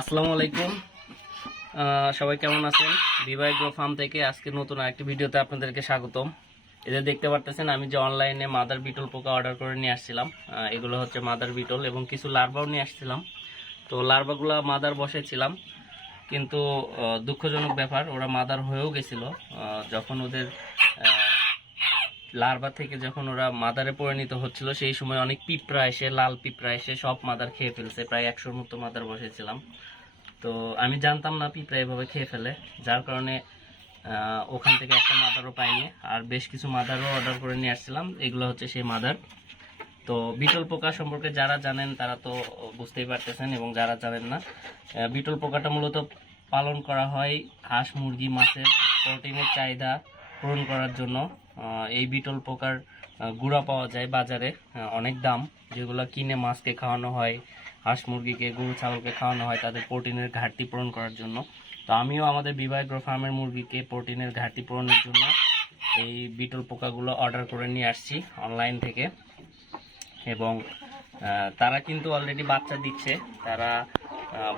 আসসালামু আলাইকুম। সবাই কেমন আছেন? বিবাহ গ্রো ফার্ম থেকে আজকে নতুন আরেকটি ভিডিওতে আপনাদেরকে স্বাগতম। এদের দেখতে পারতেছেন, আমি যে অনলাইনে মাদার বিটল পোকা অর্ডার করে নিয়ে আসছিলাম। এগুলো হচ্ছে মাদার বিটল এবং কিছু লার্ভাও নিয়ে আসছিলাম। তো লার্ভাগুলো মাদার বসেছিলাম, কিন্তু দুঃখজনক ব্যাপার, ওরা মাদার হয়েও গেছিল। যখন ওদের লার্ভা থেকে যখন ওরা মাদারে পরিণত হচ্ছিল, সেই সময় অনেক পিঁপড়া এসে, লাল পিঁপড়া এসে সব মাদার খেয়ে ফেলছে। প্রায় একশোর মতো মাদার বসেছিলাম। তো আমি জানতাম না পিঁপড়া এভাবে খেয়ে ফেলে। যার কারণে ওখান থেকে একটা মাদারও পাইনি। আর বেশ কিছু মাদারও অর্ডার করে নিয়ে আসছিলাম। এগুলো হচ্ছে সেই মাদার। তো বিটল পোকা সম্পর্কে যারা জানেন, তারা তো বুঝতেই পারতেছেন এবং যারা জানেন না বিটল পোকাটা মূলত পালন করা হয় হাঁস, মুরগি, মাছের প্রোটিনের চাহিদা পূরণ করার জন্য এই বিটল পোকার গুঁড়া পাওয়া যায় বাজারে অনেক দাম। যেগুলো কিনে মাছকে খাওয়ানো হয়, হাঁস মুরগিকে, গরু, ছাগলকে খাওয়ানো হয়, তাদের প্রোটিনের ঘাটতি পূরণ করার জন্য। তো আমিও আমাদের বিবাহ গ্রো ফার্মের মুরগিকে প্রোটিনের ঘাটতি পূরণের জন্য এই বিটল পোকাগুলো অর্ডার করে নিয়ে আসছি অনলাইন থেকে। এবং তারা কিন্তু অলরেডি বাচ্চা দিচ্ছে। তারা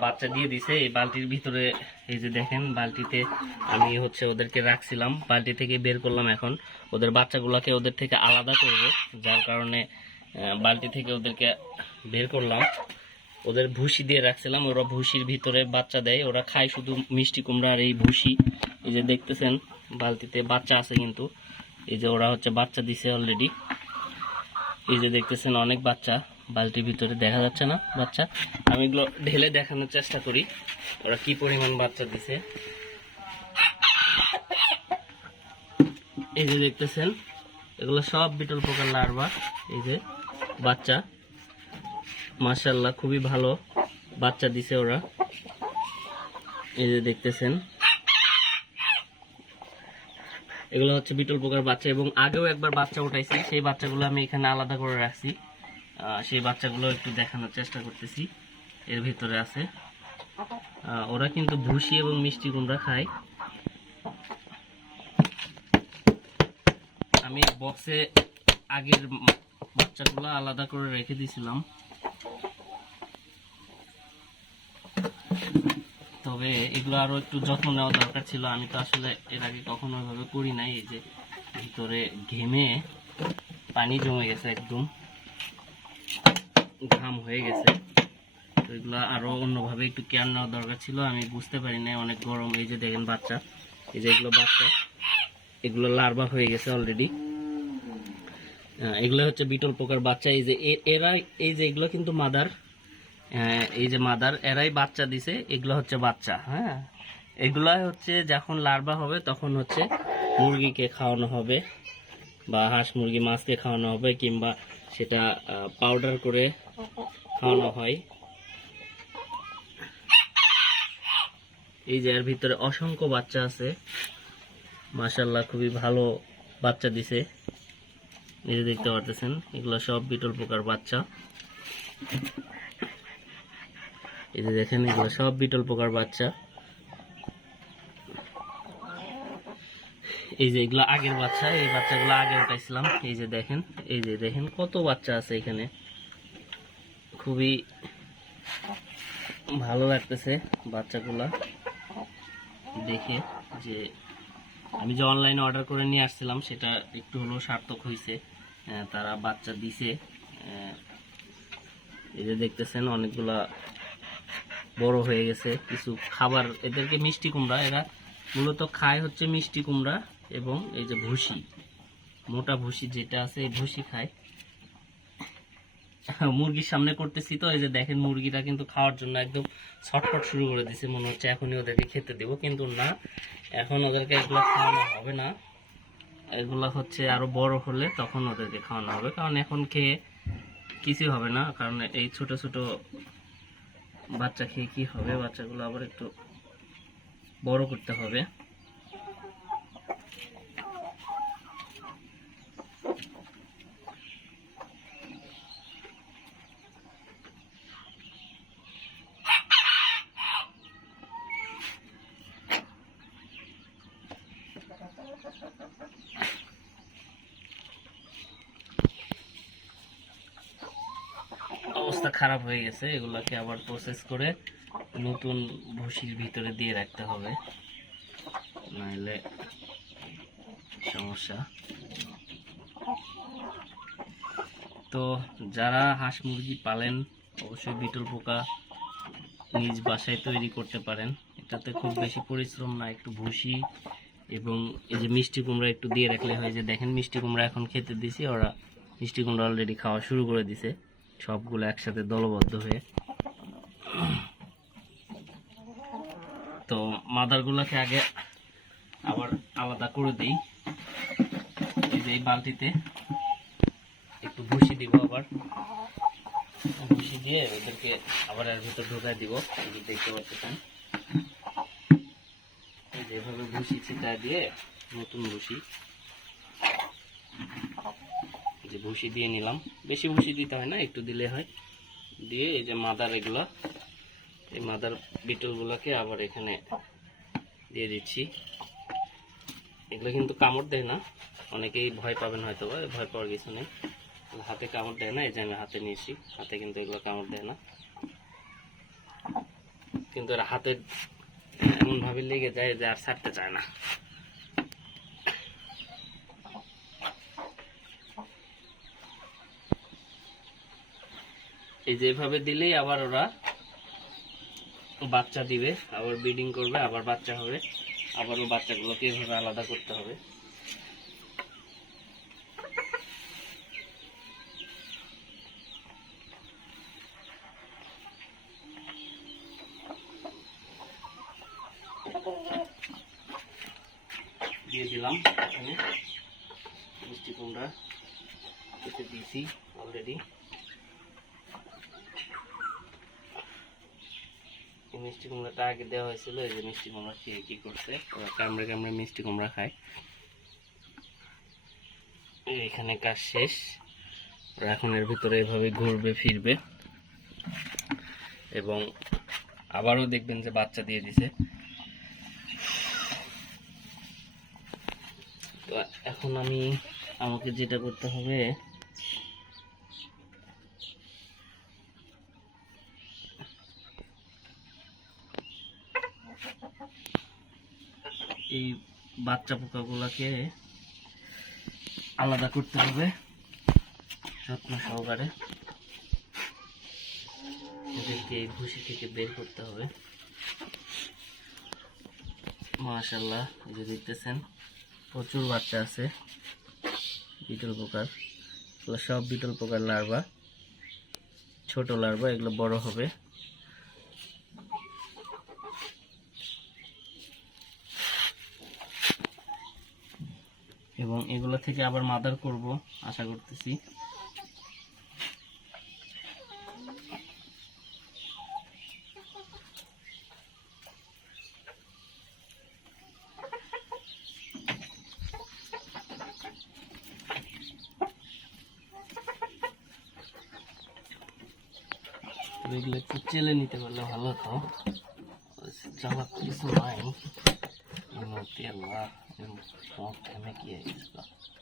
বাচ্চা দিয়ে দিছে। এই বালতির ভিতরে, এই যে দেখেন, বালতিতে আমি হচ্ছে ওদেরকে রাখছিলাম। বালতি থেকে বের করলাম এখন। ওদের বাচ্চাগুলোকে ওদের থেকে আলাদা করব। যার কারণে বালতি থেকে ওদেরকে বের করলাম। ওদের ভুসি দিয়ে রাখছিলাম। ওরা ভুসির ভিতরে বাচ্চা দেয়। ওরা খায় শুধু মিষ্টি কুমড়া আর এই ভুসি। এই যে দেখতেছেন, বালতিতে বাচ্চা আছে কিন্তু। এই যে ওরা হচ্ছে বাচ্চা দিছে অলরেডি এই যে দেখতেছেন, অনেক বাচ্চা। বালতির ভিতরে দেখা যাচ্ছে না, বাচ্চা। আমি এগুলো ঢেলে দেখানোর চেষ্টা করি, ওরা কি পরিমাণ বাচ্চা দিছে। এই যে দেখতেছেন, এগুলো সব বিটল পোকার লার্ভা, এই যে বাচ্চা। মাশাল্লাহ খুবই ভালো বাচ্চা দিছে ওরা। এই যে দেখতেছেন। এগুলো হচ্ছে বিটল পোকার বাচ্চা, এবং আগেও একবার বাচ্চা উঠাইছি, সেই বাচ্চাগুলো আমি এখানে আলাদা করে রাখছি। সেই বাচ্চাগুলো একটু দেখানোর চেষ্টা করতেছি। এর ভিতরে আছে। ওরা কিন্তু ভুসি এবং মিষ্টি কুমড়া খায়। আমি বক্সে আগের বাচ্চাগুলো আলাদা করে রেখে দিয়েছিলাম। তবে এগুলো আরও একটু যত্ন নেওয়া দরকার ছিল। আমি তো আসলে এর আগে কখনো এভাবে করি নাই। এই যে ভিতরে ঘেমে পানি জমে গেছে একদম। ঘাম হয়ে গেছে। তো এগুলো আরও অন্যভাবে একটু কেয়ার নেওয়ার দরকার ছিল। আমি বুঝতে পারি নাই অনেক গরম। এই যে দেখেন বাচ্চা। এই যে এগুলো বাচ্চা। এগুলো লার্ভা হয়ে গেছে অলরেডি এগুলো হচ্ছে বিটল পোকার বাচ্চা। এই যে এরা, এই যে এগুলো কিন্তু মাদার এই যে মাদার এরাই বাচ্চা দিছে। এগুলো হচ্ছে বাচ্চা হ্যাঁ? এগুলা হচ্ছে যখন লার্ভা হবে, তখন হচ্ছে মুরগিকে খাওয়ানো হবে বা হাঁস মুরগি মাছকে খাওয়ানো হবে কিংবা সেটা পাউডার করে খাওয়ানো হয়। এই যে এর ভিতরে অসংখ্য বাচ্চা আছে। মাশাল্লাহ খুবই ভালো বাচ্চা দিছে। যে দেখতে পারতেছেন, এগুলো সব বিটল পোকার বাচ্চা। এই যে দেখেন, এগুলো সব বিটল পোকার বাচ্চা। এই যে এগুলো আগের বাচ্চা, এই বাচ্চাগুলো আগে উঠাইছিলাম। এই যে দেখেন, এই যে দেখেন কত বাচ্চা আছে এখানে। খুবই ভালো লাগতেছে বাচ্চাগুলা। দেখে যে আমি যে অনলাইনে অর্ডার করে নিয়ে আসছিলাম, সেটা একটু হলেও সার্থক হয়েছে তারা বাচ্চা দিছে। এই যে দেখতেছেন, অনেকগুলা বড় হয়ে গেছে। কিছু খাবার, এদেরকে মিষ্টি কুমড়া, এরা মূলত খায় হচ্ছে মিষ্টি কুমড়া। এবং এই যে ভুসি, মোটা ভুসি যেটা আছে, এই ভুসি খায়। মুরগির সামনে করতেছি তো, এই যে দেখেন মুরগিটা কিন্তু খাওয়ার জন্য একদম ছটফট শুরু করে দিছে, মনে হচ্ছে এখনই ওদেরকে খেতে দেবো, কিন্তু না, এখন ওদেরকে এগুলো খাওয়ানো হবে না। এগুলো হচ্ছে আরও বড় হলে তখন ওদেরকে খাওয়ানো হবে, কারণ এখন খেয়ে কিছু হবে না, কারণ এই ছোট ছোট বাচ্চা খেয়ে কি হবে, বাচ্চাগুলো আবার একটু বড় করতে হবে। অবস্থা খারাপ হয়ে গেছে, এগুলাকে আবার প্রসেস করে নতুন ভুসির ভিতরে দিয়ে রাখতে হবে। নাহলে সমস্যা। তো যারা হাঁস মুরগি পালেন, অবশ্যই বিটল পোকা নিজ বাসায় তৈরি করতে পারেন। এটাতে খুব বেশি পরিশ্রম না, একটু ভুসি এবং এই যে মিষ্টি কুমড়া একটু দিয়ে রাখলে হয় যে, দেখেন মিষ্টি কুমড়া এখন খেতে দিছি, ওরা মিষ্টি কুমড়া অলরেডি খাওয়া শুরু করে দিছে। সবগুলো একসাথে দলবদ্ধ হয়ে। তো মাদারগুলোকে আগে আবার আলাদা করে দিই। যে বালতিতে একটু ভুসি দিব আবার। ভুসি দিয়ে ওদেরকে আবার এর ভিতর ঢোকায় দিব। দেখতে পাচ্ছেন। এই যে এভাবে ভুসি ছিটা দিয়ে নতুন ভুসি যে ভুসি দিয়ে নিলাম। বেশি ভুসি দিতে হয় না, একটু দিলে হয়। দিয়ে এই যে মাদার এগুলো, এই মাদার বিটলগুলোকে আবার এখানে দিয়ে দিচ্ছি। এগুলো কিন্তু কামড় দেয় না। অনেকেই ভয় পাবেন হয়তো ভয় পাওয়ার কিছু নেই। হাতে কামড় দেয় না, এই যে আমি হাতে নিয়েছি। হাতে কিন্তু এগুলো কামড় দেয় না। কিন্তু এরা হাতে এমনভাবে লেগে যায় যে আর ছাড়তে চায় না। এই যে এভাবে দিলেই আবার ওরা বাচ্চা দিবে, আবার ব্রিডিং করবে, আবার বাচ্চা হবে, আবারও বাচ্চাগুলোকে এভাবে আলাদা করতে হবে। দিয়ে দিলাম এখানে। মিষ্টি কুমড়া দিয়েছি অলরেডি মিষ্টি কুমড়াটা আগে দেওয়া হয়েছিল, এই যে মিষ্টি কুমড়া খেয়ে কি করছে? ওরা কামড়ে কামড়ে মিষ্টি কুমড়া খায়। এখানে কাজ শেষ। ওরা এখন এর ভিতরে এভাবে ঘুরবে, ফিরবে। এবং আবারও দেখবেন যে বাচ্চা দিয়ে দিছে। তো এখন আমি, আমাকে যেটা করতে হবে এই বাচ্চা পোকাগুলোকে আলাদা করতে হবে। যত্ন সহকারে এদেরকে এই ভুসি থেকে বের করতে হবে। মাশাল্লাহ যে দেখতেছেন, প্রচুর বাচ্চা আছে বিটল পোকার। সব বিটল পোকার লার্ভা, ছোট লার্ভা, এগুলো বড় হবে। এবং এগুলো থেকে আবার মাদার করব, আশা করতেছি। এগুলো চেলে নিতে পারলে ভালো হতো। জ্বালা কিছু নাই। এর মধ্যে আল্লাহ এর সব থেমে